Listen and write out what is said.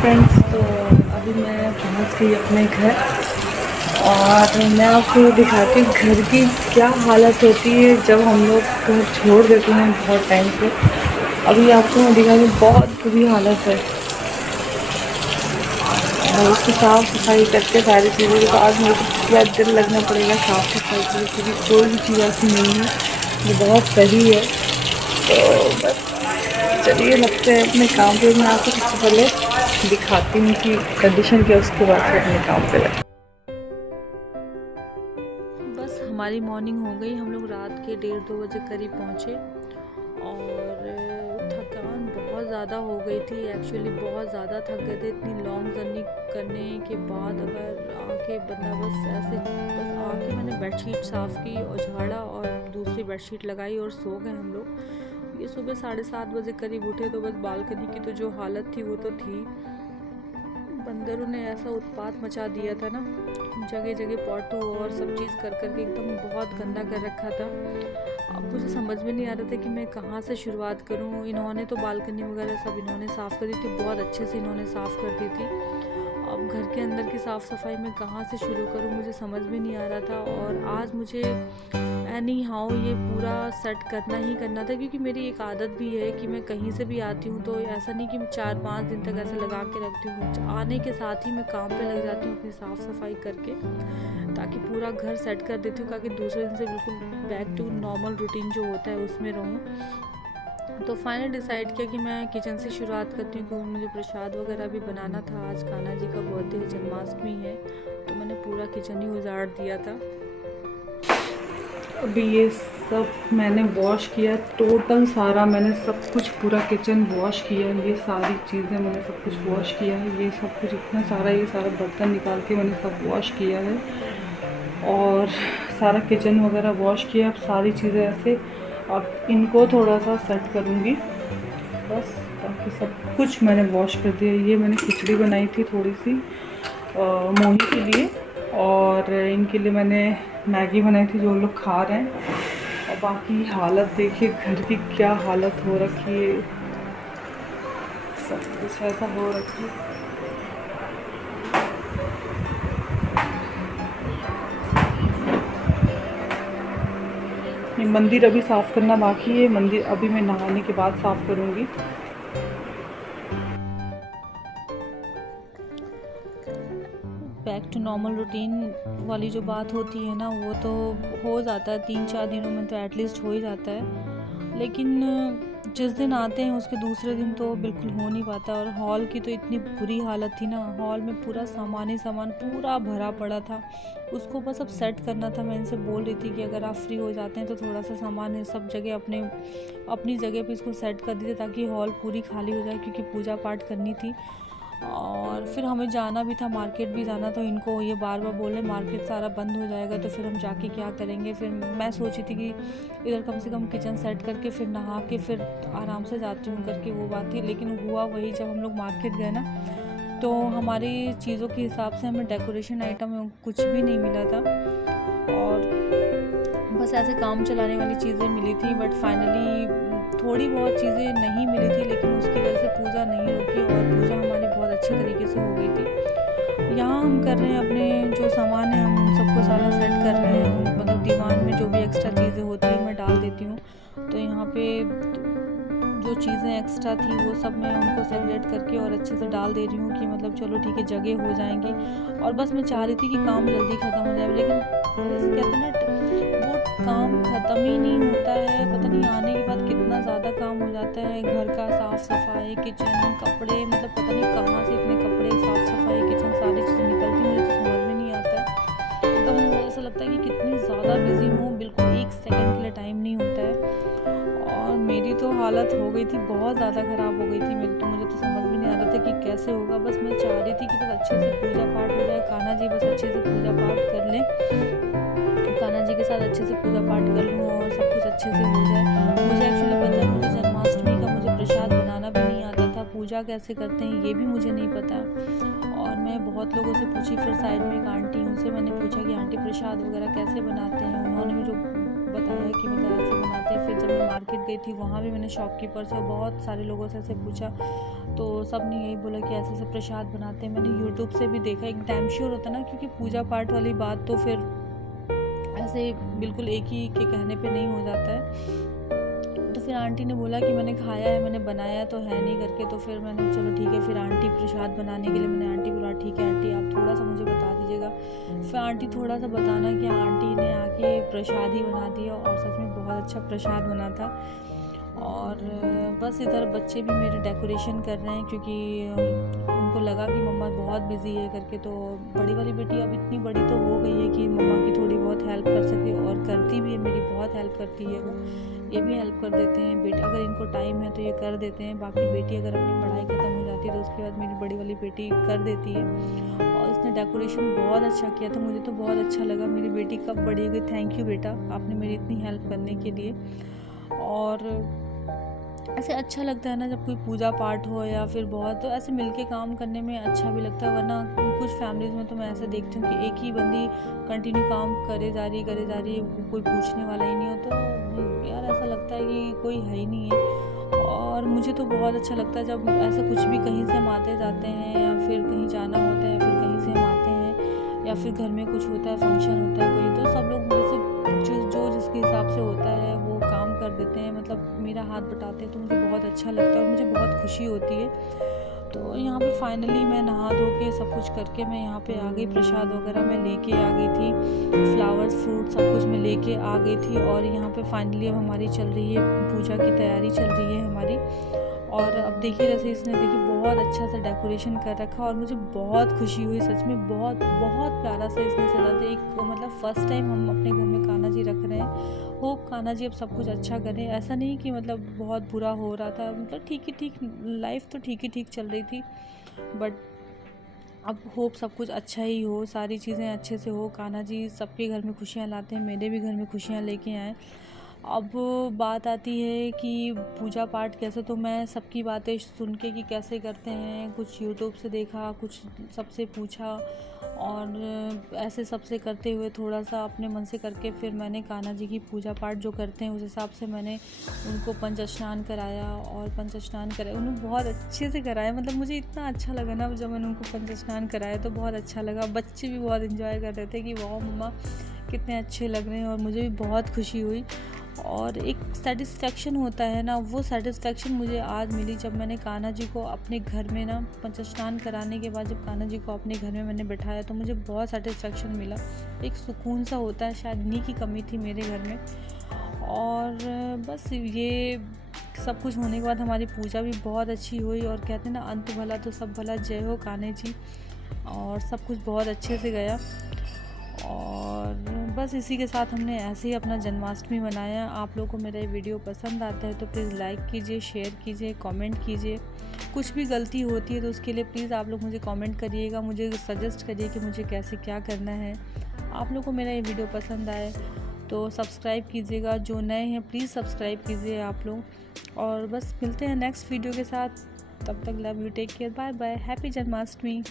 Friends, तो अभी मैं पहुंच गई अपने घर और मैं आपको दिखाती हूँ घर की क्या हालत होती है जब हम लोग घर छोड़ देते हैं बहुत टाइम पे। अभी आपको मैं दिखा दूँ, बहुत बुरी हालत है और उसकी साफ़ सफाई करके सारी चीज़ों के बाद मेरे को पूरा दिल लगना पड़ेगा साफ़ सफाई के लिए, क्योंकि कोई भी चीज़ ऐसी नहीं है जो बहुत सही है। तो बस चलिए लगते हैं अपने काम पे। मैं आपको सबसे पहले दिखाती हूँ कि कंडीशन क्या है, उसके बाद फिर अपने काम पे लगते। बस हमारी मॉर्निंग हो गई, हम लोग रात के 1:30-2 बजे करीब पहुँचे और थकान बहुत ज़्यादा हो गई थी। एक्चुअली बहुत ज़्यादा थक गए थे, इतनी लॉन्ग जर्नी करने के बाद अगर आके बंदा बस आके मैंने बेडशीट साफ़ की और झाड़ा और दूसरी बेडशीट लगाई और सो गए हम लोग। ये सुबह 7:30 बजे करीब उठे तो बस बालकनी की तो जो हालत थी वो तो थी। बंदरों ने ऐसा उत्पात मचा दिया था ना, जगह जगह पॉटू और सब चीज़ कर करके एकदम बहुत गंदा कर रखा था। अब मुझे समझ में नहीं आ रहा था कि मैं कहाँ से शुरुआत करूँ। इन्होंने तो बालकनी वगैरह सब इन्होंने साफ़ करी थी, बहुत अच्छे से इन्होंने साफ़ कर दी थी। अब घर के अंदर की साफ़ सफाई मैं कहाँ से शुरू करूँ, मुझे समझ में नहीं आ रहा था। और आज मुझे एनी हाउ ये पूरा सेट करना ही करना था, क्योंकि मेरी एक आदत भी है कि मैं कहीं से भी आती हूँ तो ऐसा नहीं कि मैं 4-5 दिन तक ऐसे लगा के रखती हूँ। आने के साथ ही मैं काम पे लग जाती हूँ अपनी साफ़ सफाई करके, ताकि पूरा घर सेट कर देती हूँ, ताकि दूसरे दिन से बिल्कुल बैक टू नॉर्मल रूटीन जो होता है उसमें रहूँ। तो फाइनली डिसाइड किया कि मैं किचन से शुरुआत करती हूँ, क्योंकि मुझे प्रसाद वगैरह भी बनाना था। आज कान्हा जी का बर्थडे है, जन्माष्टमी है, तो मैंने पूरा किचन ही उजाड़ दिया था। अभी ये सब मैंने वॉश किया, टोटल सारा मैंने सब कुछ पूरा किचन वॉश किया। ये सारी चीज़ें मैंने सब कुछ वॉश किया है, ये सब कुछ इतना सारा, ये सारा बर्तन निकाल के मैंने सब वॉश किया है और सारा किचन वगैरह वॉश किया। अब सारी चीज़ें ऐसे अब इनको थोड़ा सा सेट करूँगी बस, बाकी सब कुछ मैंने वॉश कर दिया। ये मैंने खिचड़ी बनाई थी थोड़ी सी मोही के लिए, और इनके लिए मैंने मैगी बनाई थी जो लोग खा रहे हैं। और बाकी हालत देखिए घर की क्या हालत हो रखी है, सब कुछ ऐसा हो रखी है। ये मंदिर अभी साफ़ करना बाकी है, मंदिर अभी मैं नहाने के बाद साफ़ करूँगी। बैक टू नॉर्मल रूटीन वाली जो बात होती है ना, वो तो हो जाता है 3-4 दिनों में, तो एटलीस्ट हो ही जाता है। लेकिन जिस दिन आते हैं उसके दूसरे दिन तो बिल्कुल हो नहीं पाता। और हॉल की तो इतनी बुरी हालत थी ना, हॉल में पूरा सामान ही सामान पूरा भरा पड़ा था, उसको बस अब सेट करना था। मैं इनसे बोल रही थी कि अगर आप फ्री हो जाते हैं तो थोड़ा सा सामान है सब जगह अपनी जगह पे इसको सेट कर दीजिए, ताकि हॉल पूरी खाली हो जाए, क्योंकि पूजा पाठ करनी थी। और फिर हमें जाना भी था, मार्केट भी जाना था। इनको ये बार बार बोले मार्केट सारा बंद हो जाएगा तो फिर हम जाके क्या करेंगे। फिर मैं सोची थी कि इधर कम से कम किचन सेट करके फिर नहा के फिर आराम से जाती हूँ करके, वो बात थी। लेकिन हुआ वही, जब हम लोग मार्केट गए ना तो हमारी चीज़ों के हिसाब से हमें डेकोरेशन आइटम कुछ भी नहीं मिला था, और बस ऐसे काम चलाने वाली चीज़ें मिली थी। बट फाइनली थोड़ी बहुत चीज़ें नहीं मिली थी, लेकिन उसकी वजह से पूजा नहीं रुकी और पूजा हमारी बहुत अच्छी तरीके से हो गई थी। यहाँ हम कर रहे हैं अपने जो सामान है, हम उन सबको सारा सेट कर रहे हैं। मतलब दीवान में जो भी एक्स्ट्रा चीज़ें होती हैं मैं डाल देती हूँ, तो यहाँ पे जो चीज़ें एक्स्ट्रा थी वो सब मैं उनको सेपरेट करके और अच्छे से डाल दे रही हूँ, कि मतलब चलो ठीक है जगह हो जाएंगी। और बस मैं चाह रही थी कि काम जल्दी ख़त्म हो जाए, लेकिन जैसे कहते हैं ना, वो काम ख़त्म ही नहीं होता है। पता नहीं आने के बाद कितना ज़्यादा काम हो जाता है, घर का साफ़ सफाई, किचन, कपड़े, मतलब पता नहीं कहाँ से इतने कपड़े, साफ़ सफाई, किचन, सारी चीज़ें निकलती, मुझे तो समझ में नहीं आता है। एकदम ऐसा लगता है कि कितनी ज़्यादा बिजी हूँ, बिल्कुल 1 सेकंड के लिए टाइम नहीं होता है। और मेरी तो हालत हो गई थी, बहुत ज़्यादा ख़राब हो गई थी मेरी तो। मुझे तो समझ में नहीं आ रहा था कि कैसे होगा। बस मैं चाह रही थी कि बस अच्छे से पूजा पाठ हो जाए, कान्हा जी बस अच्छे से पूजा पाठ कर लें, कान्हा जी के साथ अच्छे से पूजा पाठ कर लूँ और सब कुछ अच्छे से हो जाए। मुझे एक्चुअली पता है, मुझे जन्माष्टमी का मुझे प्रसाद बनाना भी नहीं आता था, पूजा कैसे करते हैं ये भी मुझे नहीं पता। और मैं बहुत लोगों से पूछी, फिर साइड में एक आंटी, उनसे मैंने पूछा कि आंटी प्रसाद वगैरह कैसे बनाते हैं। उन्होंने मुझे बताया कि मतलब ऐसे बनाते हैं। फिर जब मैं मार्केट गई थी, वहाँ भी मैंने शॉपकीपर से बहुत सारे लोगों से ऐसे पूछा, तो सब ने यही बोला कि ऐसे ऐसे प्रसाद बनाते हैं। मैंने यूट्यूब से भी देखा, एक टाइम श्योर होता ना, क्योंकि पूजा पाठ वाली बात तो फिर ऐसे बिल्कुल एक ही के कहने पे नहीं हो जाता है। तो फिर आंटी ने बोला कि मैंने खाया है, मैंने बनाया तो है नहीं करके, तो फिर मैंने चलो ठीक है। फिर आंटी प्रसाद बनाने के लिए मैंने आंटी बोला ठीक है आंटी आप थोड़ा सा मुझे बता दीजिएगा। फिर आंटी थोड़ा सा बताना कि आंटी ने आके प्रसाद ही बना दिया और सच में बहुत अच्छा प्रसाद बना था। और बस इधर बच्चे भी मेरे डेकोरेशन कर रहे हैं, क्योंकि उनको लगा कि मम्मा बहुत बिजी है करके। तो बड़ी वाली बेटी अब इतनी बड़ी तो हो गई है कि मम्मा की थोड़ी बहुत हेल्प कर सके, और करती भी है, मेरी बहुत हेल्प करती है वो। ये भी हेल्प कर देते हैं बेटी, अगर इनको टाइम है तो ये कर देते हैं। बाकी बेटी अगर अपनी पढ़ाई ख़त्म हो जाती है तो उसके बाद मेरी बड़ी वाली बेटी कर देती है। और इसने डेकोरेशन बहुत अच्छा किया था, मुझे तो बहुत अच्छा लगा। मेरी बेटी कब बड़ी हो गई, थैंक यू बेटा, आपने मेरी इतनी हेल्प करने के लिए। और ऐसे अच्छा लगता है ना जब कोई पूजा पाठ हो या फिर बहुत, तो ऐसे मिलके काम करने में अच्छा भी लगता है। वरना कुछ फैमिलीज़ में तो मैं ऐसा देखती हूँ कि एक ही बंदी कंटिन्यू काम करे जा रही है, कोई पूछने वाला ही नहीं हो, तो यार ऐसा लगता है कि कोई है ही नहीं है। और मुझे तो बहुत अच्छा लगता है जब ऐसा कुछ भी कहीं से हम आते जाते हैं, या फिर कहीं जाना होता है, या फिर कहीं से हम आते हैं, या फिर घर में कुछ होता है, फंक्शन होता है कोई, तो सब लोग जैसे जो जिसके हिसाब से होता है वो काम कर देते हैं, मतलब मेरा हाथ बटाते हैं, तो मुझे बहुत अच्छा लगता है और मुझे बहुत खुशी होती है। तो यहाँ पे फाइनली मैं नहा धो के सब कुछ करके मैं यहाँ पे आ गई। प्रसाद वगैरह मैं लेके आ गई थी, फ्लावर्स फ्रूट सब कुछ मैं लेके आ गई थी। और यहाँ पे फाइनली अब हमारी चल रही है पूजा की तैयारी चल रही है हमारी। और अब देखिए जैसे इसने देखिए बहुत अच्छा सा डेकोरेशन कर रखा, और मुझे बहुत खुशी हुई सच में, बहुत बहुत प्यारा सा इसने सजा दिया। एक मतलब फ़र्स्ट टाइम हम अपने घर में कान्हा जी रख रहे हैं। होप कान्हा जी अब सब कुछ अच्छा करें। ऐसा नहीं कि मतलब बहुत बुरा हो रहा था, मतलब ठीक ही ठीक, लाइफ तो ठीक ही ठीक चल रही थी, बट अब होप सब कुछ अच्छा ही हो, सारी चीज़ें अच्छे से हो। कान्हा जी सबके घर में खुशियाँ लाते हैं, मेरे भी घर में खुशियाँ लेके आए। अब बात आती है कि पूजा पाठ कैसे, तो मैं सबकी बातें सुन के कि कैसे करते हैं, कुछ यूट्यूब से देखा, कुछ सबसे पूछा, और ऐसे सबसे करते हुए थोड़ा सा अपने मन से करके फिर मैंने कान्हा जी की पूजा पाठ जो करते हैं उस हिसाब से मैंने उनको पंच स्नान कराया। और पंच स्नान कराया उन्होंने बहुत अच्छे से कराया, मतलब मुझे इतना अच्छा लगा ना जब मैंने उनको पंच स्नान कराया, तो बहुत अच्छा लगा। बच्चे भी बहुत एंजॉय कर रहे थे कि वाह मम्मा कितने अच्छे लग रहे हैं, और मुझे भी बहुत खुशी हुई। और एक सेटिस्फेक्शन होता है ना, वो सेटिस्फेक्शन मुझे आज मिली जब मैंने कान्हा जी को अपने घर में ना पंच स्नान कराने के बाद जब कान्हा जी को अपने घर में मैंने बैठाया, तो मुझे बहुत सेटिस्फेक्शन मिला, एक सुकून सा होता है, शायद इन्हीं की कमी थी मेरे घर में। और बस ये सब कुछ होने के बाद हमारी पूजा भी बहुत अच्छी हुई, और कहते हैं ना अंत भला तो सब भला, जय हो कान्हा जी। और सब कुछ बहुत अच्छे से गया। और बस इसी के साथ हमने ऐसे ही अपना जन्माष्टमी मनाया। आप लोगों को मेरा ये वीडियो पसंद आता है तो प्लीज़ लाइक कीजिए, शेयर कीजिए, कमेंट कीजिए। कुछ भी गलती होती है तो उसके लिए प्लीज़ आप लोग मुझे कमेंट करिएगा, मुझे सजेस्ट करिए कि मुझे कैसे क्या करना है। आप लोगों को मेरा ये वीडियो पसंद आए तो सब्सक्राइब कीजिएगा, जो नए हैं प्लीज़ सब्सक्राइब कीजिए आप लोग। और बस मिलते हैं नेक्स्ट वीडियो के साथ, तब तक love you, take care, bye bye, happy Janmashtami.